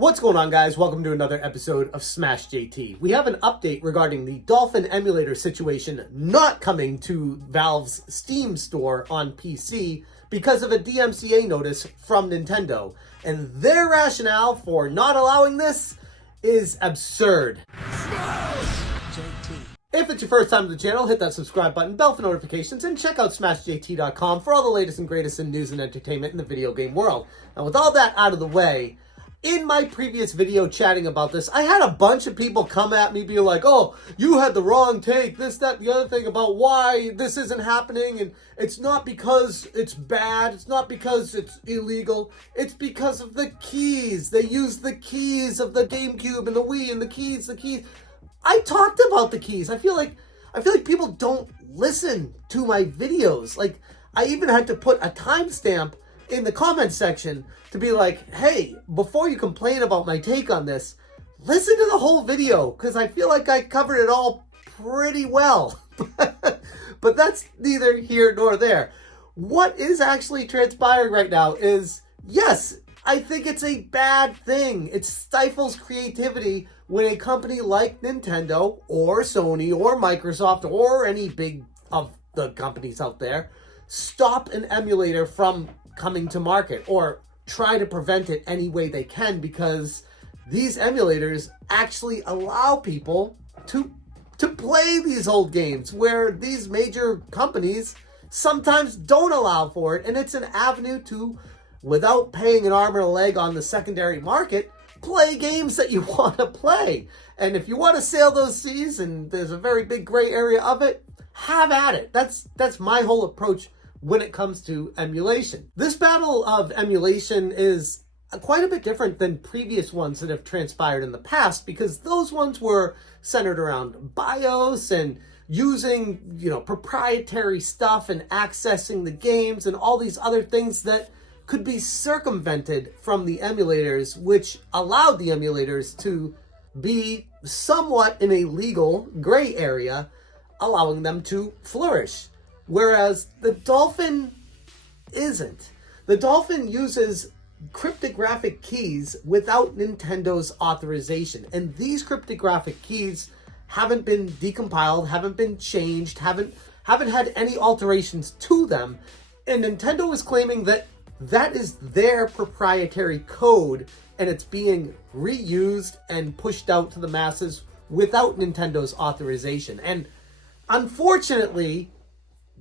What's going on, guys? Welcome to another episode of Smash JT. We have an update regarding the Dolphin emulator situation not coming to Valve's Steam store on PC because of a DMCA notice from Nintendo. And their rationale for not allowing this is absurd. If it's your first time to the channel, hit that subscribe button, bell for notifications, and check out SmashJT.com for all the latest and greatest in news and entertainment in the video game world. And with all that out of the way, in my previous video chatting about this, I had a bunch of people come at me being like, oh, you had the wrong take, this, that, the other thing about why this isn't happening, and it's not because it's bad, it's not because it's illegal, it's because of the keys. They use the keys of the GameCube and the Wii and the keys. I talked about the keys. I feel like people don't listen to my videos. Like, I even had to put a timestamp in the comment section to be like, hey, before you complain about my take on this, listen to the whole video, because I feel like I covered it all pretty well. But that's neither here nor there. What is actually transpiring right now is, yes, I think it's a bad thing. It stifles creativity when a company like Nintendo or Sony or Microsoft or any big of the companies out there stop an emulator from coming to market or try to prevent it any way they can, because these emulators actually allow people to play these old games where these major companies sometimes don't allow for it, and it's an avenue to, without paying an arm and a leg on the secondary market, play games that you want to play. And if you want to sail those seas, and there's a very big gray area of it, have at it. That's my whole approach when it comes to emulation. This battle of emulation is quite a bit different than previous ones that have transpired in the past, because those ones were centered around BIOS and using, proprietary stuff and accessing the games and all these other things that could be circumvented from the emulators, which allowed the emulators to be somewhat in a legal gray area, allowing them to flourish. Whereas the Dolphin isn't. The Dolphin uses cryptographic keys without Nintendo's authorization. And these cryptographic keys haven't been decompiled, haven't been changed, haven't had any alterations to them. And Nintendo is claiming that that is their proprietary code, and it's being reused and pushed out to the masses without Nintendo's authorization. And unfortunately,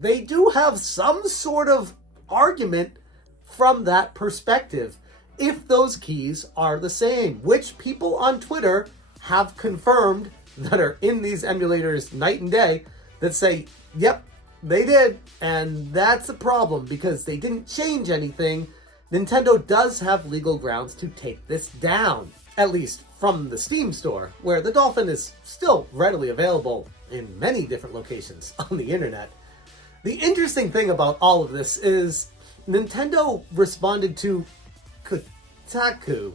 they do have some sort of argument from that perspective, if those keys are the same, which people on Twitter have confirmed that are in these emulators night and day, that say, yep, they did, and that's a problem because they didn't change anything. Nintendo does have legal grounds to take this down, at least from the Steam store, where the Dolphin is still readily available in many different locations on the internet. The interesting thing about all of this is Nintendo responded to Kotaku.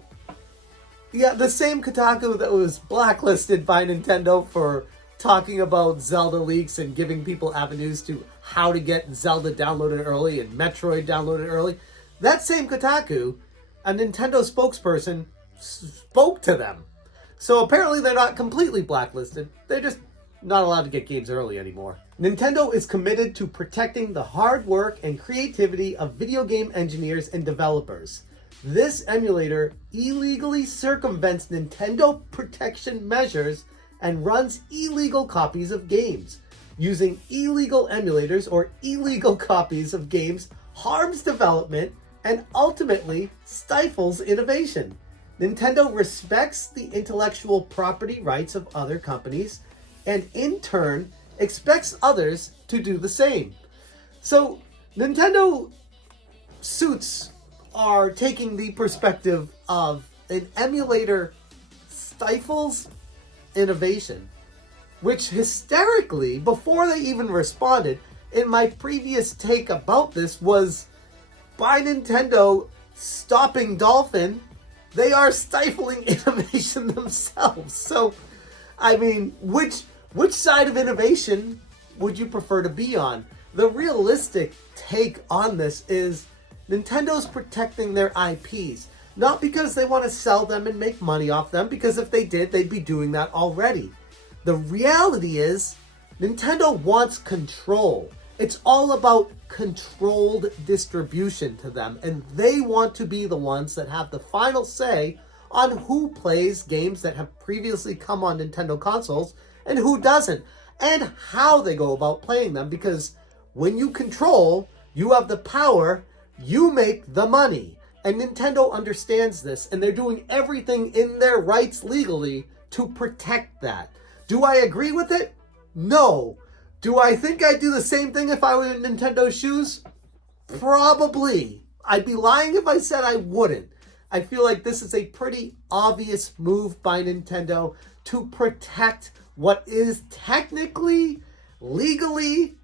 Yeah, the same Kotaku that was blacklisted by Nintendo for talking about Zelda leaks and giving people avenues to how to get Zelda downloaded early and Metroid downloaded early. That same Kotaku, a Nintendo spokesperson, spoke to them. So apparently they're not completely blacklisted. They're just not allowed to get games early anymore. Nintendo is committed to protecting the hard work and creativity of video game engineers and developers. This emulator illegally circumvents Nintendo protection measures and runs illegal copies of games. Using illegal emulators or illegal copies of games harms development and ultimately stifles innovation. Nintendo respects the intellectual property rights of other companies and in turn expects others to do the same. So Nintendo suits are taking the perspective of an emulator stifles innovation, which hysterically, before they even responded, in my previous take about this was, by Nintendo stopping Dolphin, they are stifling innovation themselves. So, I mean, which side of innovation would you prefer to be on? The realistic take on this is Nintendo's protecting their IPs. Not because they want to sell them and make money off them, because if they did, they'd be doing that already. The reality is, Nintendo wants control. It's all about controlled distribution to them, and they want to be the ones that have the final say on who plays games that have previously come on Nintendo consoles and who doesn't, and how they go about playing them, because when you control, you have the power, you make the money. And Nintendo understands this, and they're doing everything in their rights legally to protect that. Do I agree with it? No. Do I think I'd do the same thing if I were in Nintendo's shoes? Probably. I'd be lying if I said I wouldn't. I feel like this is a pretty obvious move by Nintendo to protect what is technically, legally,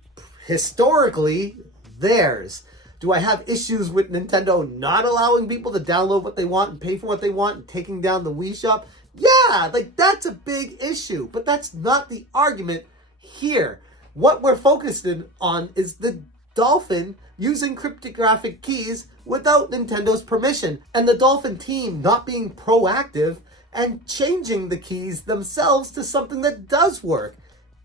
historically theirs. Do I have issues with Nintendo not allowing people to download what they want and pay for what they want and taking down the Wii Shop? Yeah, like that's a big issue, but that's not the argument here. What we're focused on is the Dolphin using cryptographic keys without Nintendo's permission, and the Dolphin team not being proactive and changing the keys themselves to something that does work,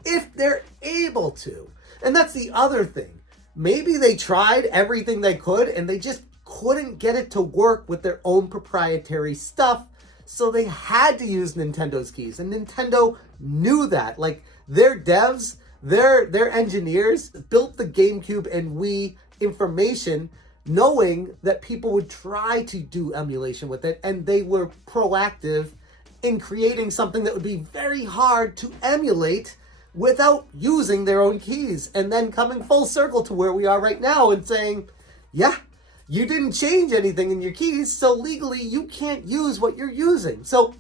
if they're able to. And that's the other thing. Maybe they tried everything they could and they just couldn't get it to work with their own proprietary stuff, so they had to use Nintendo's keys. And Nintendo knew that. Like, their devs, their engineers built the GameCube and Wii information knowing that people would try to do emulation with it, and they were proactive in creating something that would be very hard to emulate without using their own keys, and then coming full circle to where we are right now and saying, yeah, you didn't change anything in your keys, so legally you can't use what you're using. So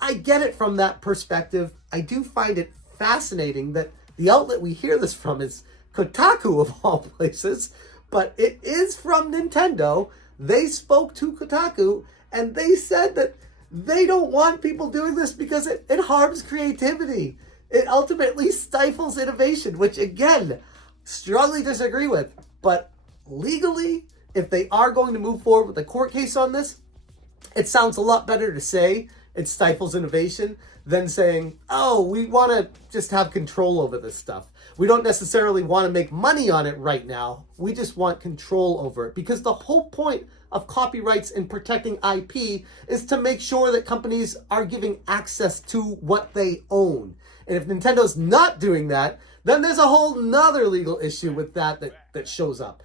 I get it from that perspective. I do find it fascinating that the outlet we hear this from is Kotaku, of all places, but it is from Nintendo. They spoke to Kotaku and they said that they don't want people doing this because it harms creativity. It ultimately stifles innovation, which again, strongly disagree with. But legally, if they are going to move forward with a court case on this, it sounds a lot better to say it stifles innovation than saying, oh, we want to just have control over this stuff. We don't necessarily want to make money on it right now. We just want control over it. Because the whole point of copyrights and protecting IP is to make sure that companies are giving access to what they own. And if Nintendo's not doing that, then there's a whole nother legal issue with that shows up.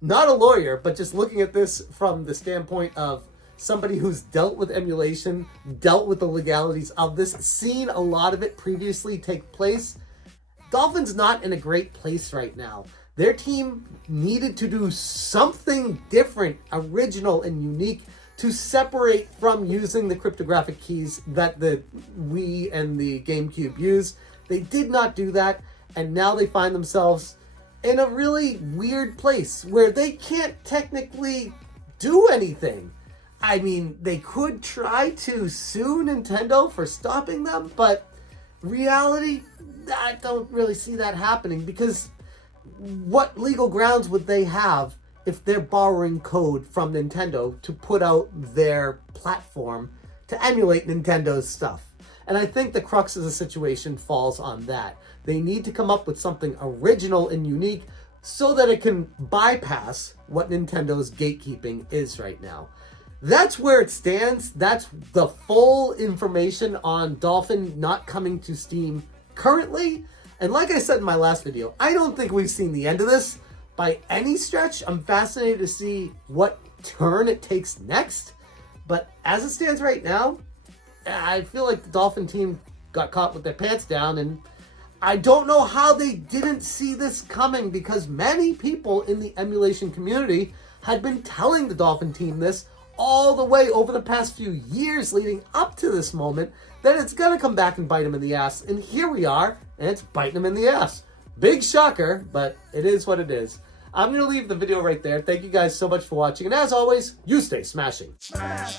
Not a lawyer, but just looking at this from the standpoint of somebody who's dealt with emulation, dealt with the legalities of this, seen a lot of it previously take place. Dolphin's not in a great place right now. Their team needed to do something different, original, and unique to separate from using the cryptographic keys that the Wii and the GameCube use. They did not do that, and now they find themselves in a really weird place where they can't technically do anything. I mean, they could try to sue Nintendo for stopping them, but reality, I don't really see that happening, because what legal grounds would they have if they're borrowing code from Nintendo to put out their platform to emulate Nintendo's stuff? And I think the crux of the situation falls on that. They need to come up with something original and unique so that it can bypass what Nintendo's gatekeeping is right now. That's where it stands. That's the full information on Dolphin not coming to Steam currently. And like I said in my last video, I don't think we've seen the end of this by any stretch. I'm fascinated to see what turn it takes next. But as it stands right now, I feel like the Dolphin team got caught with their pants down, and I don't know how they didn't see this coming, because many people in the emulation community had been telling the Dolphin team this all the way over the past few years leading up to this moment, that it's going to come back and bite them in the ass. And here we are, and it's biting them in the ass. Big shocker, but it is what it is. I'm going to leave the video right there. Thank you guys so much for watching. And as always, you stay smashing. Smash,